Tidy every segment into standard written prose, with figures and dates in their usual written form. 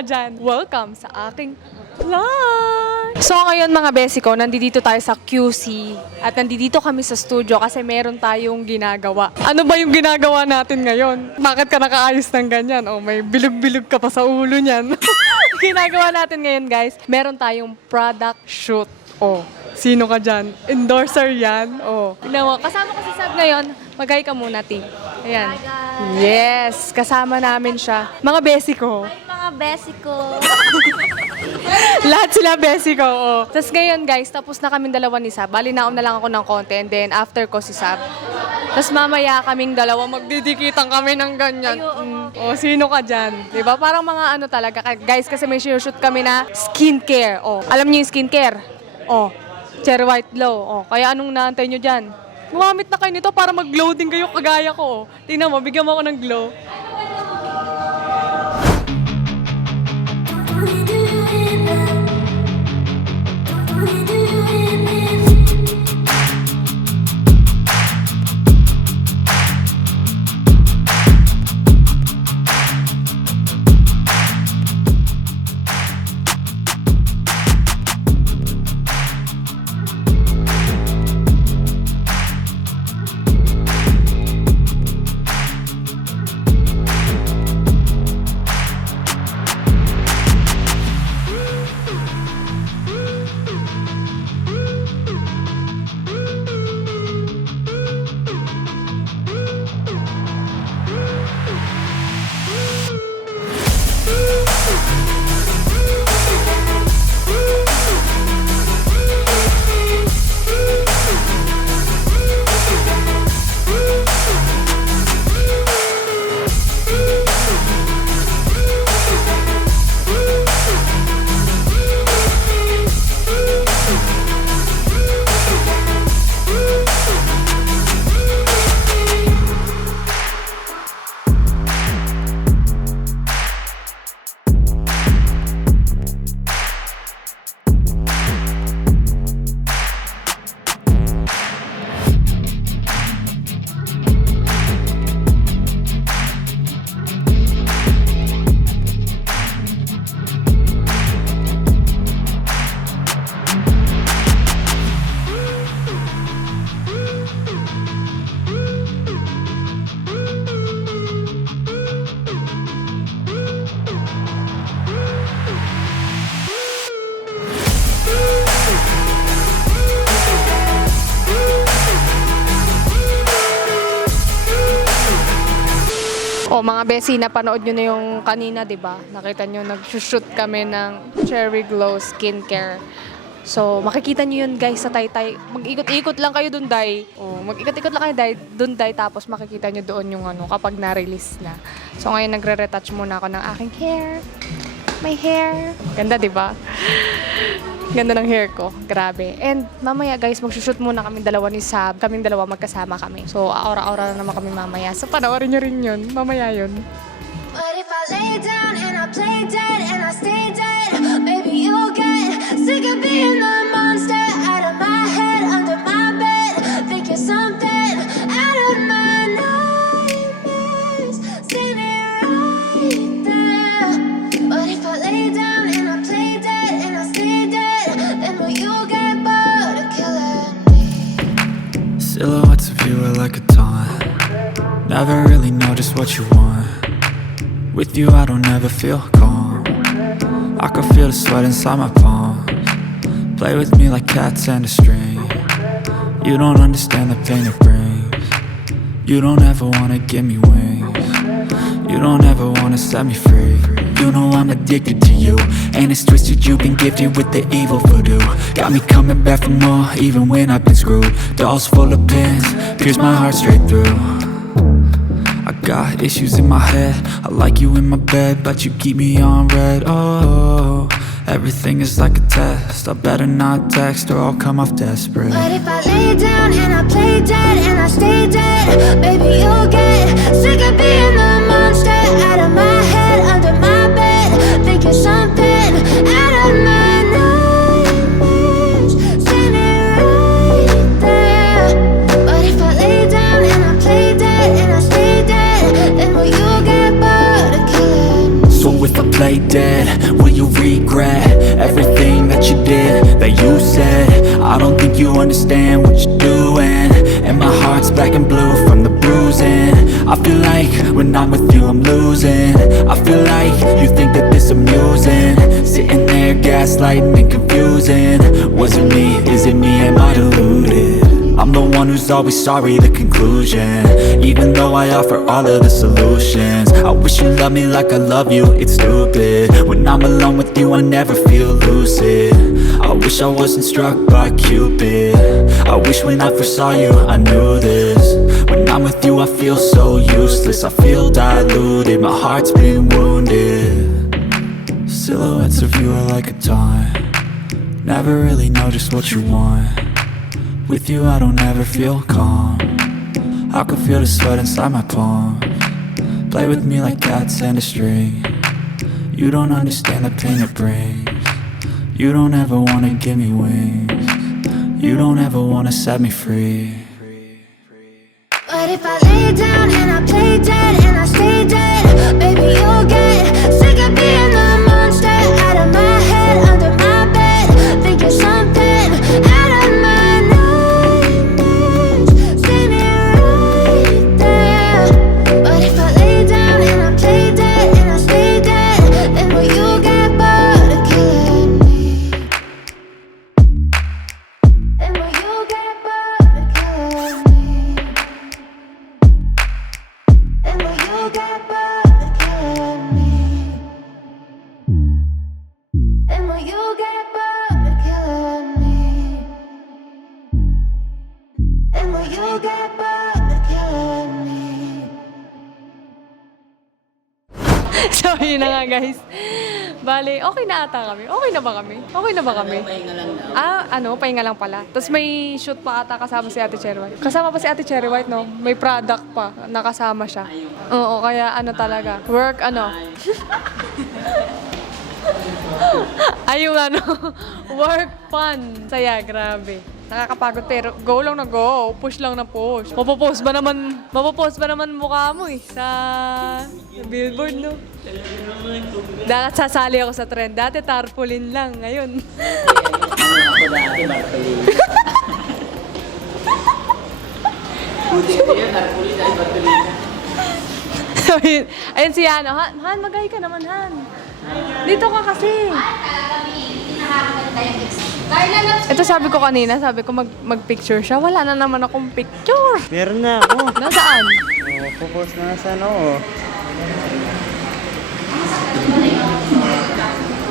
ka dyan? Welcome sa aking vlog! So ngayon mga besi ko, nandito tayo sa QC at nandito kami sa studio kasi meron tayong ginagawa. Ano ba yung ginagawa natin ngayon? Bakit ka nakaayos ng ganyan? Oh, may bilog-bilog ka pa sa ulo niyan. Ginagawa natin ngayon guys, meron tayong product shoot. Oh, sino ka dyan? Endorser yan? Oh, kasama ko si Sab ngayon. Mag-hi ka muna, T. Ayan. Yes, kasama namin siya. Mga besi ko. Mga besi ko. Lahat sila besi ko. Oh. Tapos ngayon guys, tapos na kaming dalawa ni Sab. Bali naon na lang ako ng konti and then after ko si Sab. Tapos mamaya kaming dalawa magdidikitan kami ng ganyan. Oh, sino ka dyan? Diba? Parang mga ano talaga. Guys, kasi may shoot kami na skincare. Oh, alam niyo yung skincare? Oh, Cherry White Glow. Oh, kaya anong naantay nyo dyan? Gumamit na kayo nito para mag-glow din kayo kagaya ko. Tingnan mo, bigyan mo ako ng glow. Oh, mga besi, napanood nyo na yung kanina, di ba? Nakita nyo, nag-shoot kami ng Cherry Glow Skincare. So, makikita nyo yun, guys, sa Taytay. Mag-ikot-ikot lang kayo dun, Day. Oh, mag-ikot-ikot lang kayo, dun, Day. Tapos makikita nyo doon yung ano, kapag na-release na. So, ngayon, nagre-retouch muna ako ng aking hair. My hair. Ganda, di ba? Ganda ng hair ko. Grabe. And mamaya guys, mag-shoot muna kami dalawa ni Sab. Kaming dalawa magkasama kami. So, aura-aura na naman kami mamaya. So, panoorin nyo rin yun. Mamaya yun. But if I lay down and I play dead and I stay dead, maybe you'll get sick of being the monster out of my head, under my bed. Think you're something out of my nightmares, standing right there. But if I lay down and I play dead and I stay dead, then will you get bored of killing me? Silhouettes of you are like a taunt. Never really know just what you want. With you I don't ever feel calm. I can feel the sweat inside my palms. Play with me like cats and a string. You don't understand the pain it brings. You don't ever wanna give me wings. You don't ever wanna set me free. You know I'm addicted to you, and it's twisted, you've been gifted with the evil voodoo. Got me coming back for more, even when I've been screwed. Dolls full of pins, pierce my heart straight through. I got issues in my head, I like you in my bed, but you keep me on red. Oh, everything is like a test, I better not text or I'll come off desperate. But if I lay down and I play dead and I stay dead, baby you'll get sick of being the monster out of my head, under my bed. Think you're something out of my nightmares, standing right there. But if I lay down and I play dead and I stay dead, then will you get bored of killing me? So if I play lay dead? Will you regret everything that you did, that you said? I don't think you understand what you're doing, and my heart's black and blue from the bruising. I feel like when I'm with you I'm losing. I feel like you think that this amusing, sitting there gaslighting and confusing. Was it me? Is it me? Am I deluded? I'm the one who's always sorry, the conclusion. Even though I offer all of the solutions, I wish you loved me like I love you, it's stupid. When I'm alone with you I never feel lucid. I wish I wasn't struck by Cupid. I wish when I first saw you I knew this. When I'm with you I feel so useless, I feel diluted, my heart's been wounded. Silhouettes of you are like a taunt, never really know just what you want. With you I don't ever feel calm, I can feel the sweat inside my palms. Play with me like cats and a string. You don't understand the pain it brings. You don't ever wanna give me wings. You don't ever wanna set me free. But if I lay down and I play dead and I stay dead, baby, you'll get sick of being the monster out of my head, under my bed. Think you're something out of my nightmares. See me right there. But if I lay down and I play dead and I stay dead, then will you get bored of killing me? Then will you get bored of killing me? And will you get bored of killing me? And will you get bored of killing me? And will you get bored of killing me? So, yun na nga guys. Bale, okay na ata kami. Okay na ba kami? Okay na ba kami? Pahinga lang pala. Tapos may shoot pa ata kasama si Ate Cherry White. Kasama pa si Ate Cherry White, no? May product pa. Nakasama siya. Oo, kaya talaga. Work, Ay, yung work fun. Saya, grabe. Nakakapagod pero go lang na go, push lang na push. Mapopost ba naman mukha mo sa billboard, no? Dapat sasali ako sa trend. Dati tarpaulin lang, ngayon. Ako dati, Bartolina. Buti ko yun, Bartolina ay Bartolina. Ayun si Han. Han, magay ka naman, Han. Dito ka kasi. Ito sabi ko kanina, mag-picture siya. Wala na naman akong picture. Meron na ako. Nasaan? Pupost na sa ano.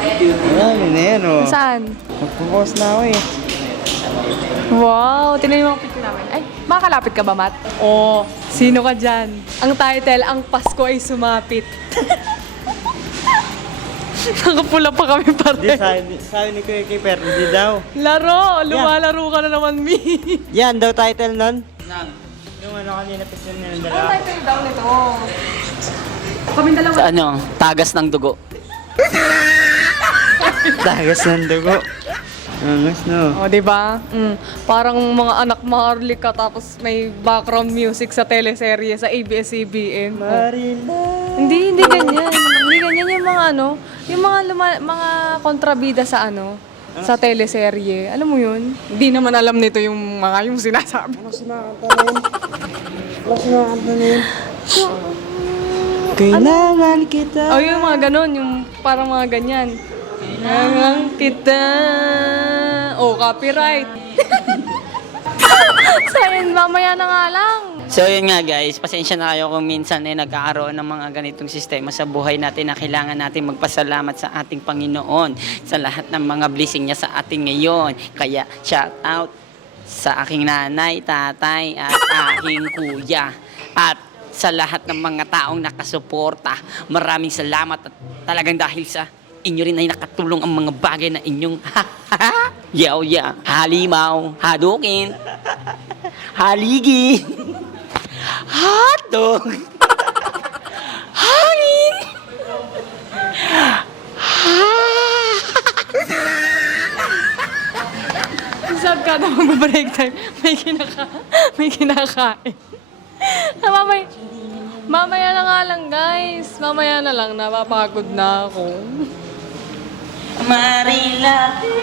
Ayan, yun na yan Saan? Magpupost na ako eh. Wow, tinan yung mga picture namin. Ay, makakalapit ka ba, Matt? Oo. Sino ka dyan? Ang title, Ang Pasko ay Sumapit. Nakapula pa kami Di, pare. sabi ni Kuya Kiper, hindi daw. Laro! Lumalaro ka na naman, Mi. Yan daw title nun. Nang. Yung kanina picture nila Ang dalawa. title daw nito? Kami dalawa. Sa tagas ng dugo. Tagas ng dugo. Angas no. O, di ba? Parang mga anak Marley ka tapos may background music sa teleserye sa ABS-CBN. Marila. Hindi ganyan. Hindi ganyan yung mga yung mga kontrabida sa sa teleserye. Alam mo yun? Hindi naman alam nito yung sinasabi. Sinakanta na yun. Kailangan kita. O yung mga ganon, yung parang mga ganyan. Kailangan kita. O, copyright. Sayang, mamaya na nga lang. So yun nga guys, pasensya na kayo kung minsan nagkakaroon ng mga ganitong sistema sa buhay natin na kailangan natin magpasalamat sa ating Panginoon sa lahat ng mga blessing niya sa atin ngayon. Kaya shout out sa aking nanay, tatay at aking kuya at sa lahat ng mga taong nakasuporta. Maraming salamat at talagang dahil sa inyo rin ay nakatulong ang mga bagay na inyong halimaw, hadukin, haligi, hotdog, hangin, Sad ka na mag-break time. May kinakain. Tama, Mamaya na nga lang, guys. Mamaya na lang. Napapagod na ako. Marilates.